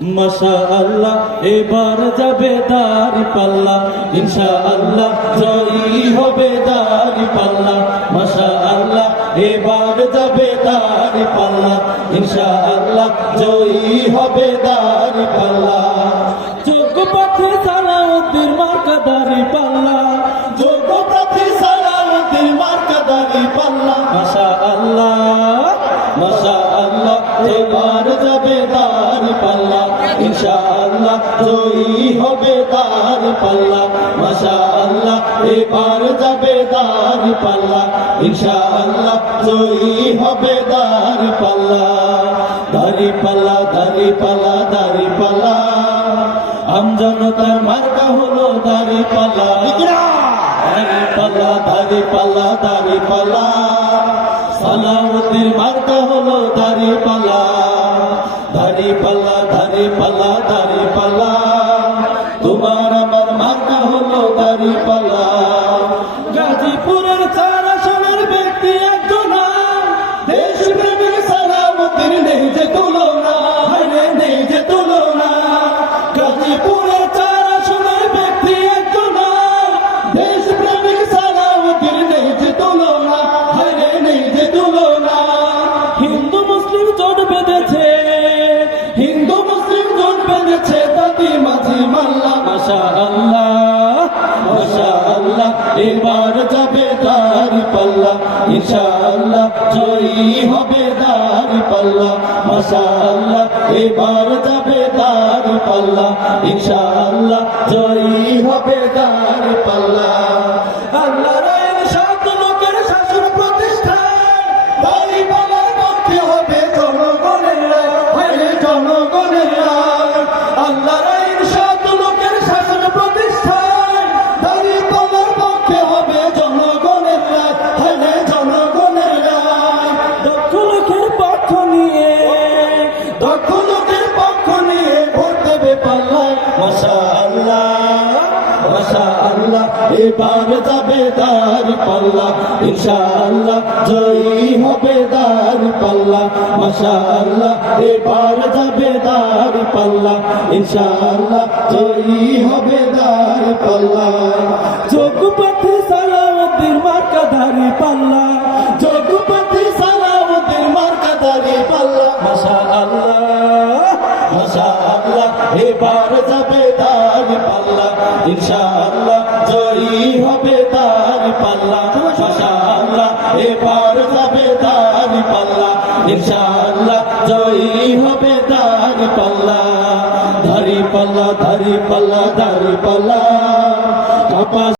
মাশা আল্লাহ এবার যাবে দাড়ি পাল্লা। ইনশা আল্লাহ জয়ী হবে দাড়ি পাল্লা। মাশা আল্লাহ এবার যাবে দাড়ি পাল্লা। ইনশা আল্লাহ জয়ী হবে দাড়ি পাল্লা। যোগ্য পথে সালাউদ্দিন মার্কা দাড়ি পাল্লা যোগ্য পথে আল্লাহ মাশা আল্লাহ এবার যাবে দাড়ি ইনশাআল্লাহ জয়ী হবে দাড়ি পাল্লা। মাশা আল্লাহ এবার যাবে দাড়ি পাল্লা। ইনশাআল্লাহ জয়ী হবে দাড়ি পাল্লা। দাড়ি পাল্লা দাড়ি পাল্লা দাড়ি পাল্লা। আমজনতার মার্কা হলো দাড়ি পাল্লা। দাড়ি পাল্লা দাড়ি পাল্লা দাড়ি পাল্লা। মার্কা হলো দাড়ি পাল্লা। দাড়ি পাল্লা দাড়ি পাল্লা দাড়ি পাল্লা। তোমার আমার মার্কা হলো দাড়ি পাল্লা। গাজীপুরের চার আসনের ব্যক্তি একজন দেশ প্রেমিক সালাউদ্দিন নেই নেই যে হিন্দু, মুসলিম মাল্লা মাশা আল্লাহ মাশা আল্লাহ এবার যাবে দাড়ি পাল্লা ইনশাআল্লাহ, জয়ী হবে দাড়ি পাল্লা মাশাআল্লাহ, এবার যাবে দাড়ি পাল্লা ইনশাআল্লাহ, জয়ী হবে দাড়ি পাল্লা আল্লাহ সাত লোকের শাসন প্রতিষ্ঠায় দাড়ি পাল্লার পক্ষে হবে। মাশা আল্লাহ এবার যাবে দাড়ি পাল্লা। ইনশাআল্লাহ, জয়ী হবে দাড়ি পাল্লা। মাশা আল্লাহ এবার যাবে দাড়ি পাল্লা। ইনশাআল্লাহ, জয়ী হবে দাড়ি পাল্লা। যোগপথে সালাউদ্দিন মার্কা দাড়ি পাল্লা। যোগপথে সালাউদ্দিন মার্কা দাড়ি পাল্লা। মাশা আল্লাহ আল্লাহ এবার যাবে পাল্লা ইনশাআল্লাহ জয়ী হবে দাড়ি পাল্লা। মাশা আল্লাহ এবার যাবে দাড়ি পাল্লা। ইনশাআল্লাহ জয়ী হবে দাড়ি পাল্লা। দাড়ি পাল্লা দাড়ি পাল্লা দাড়ি পাল্লা।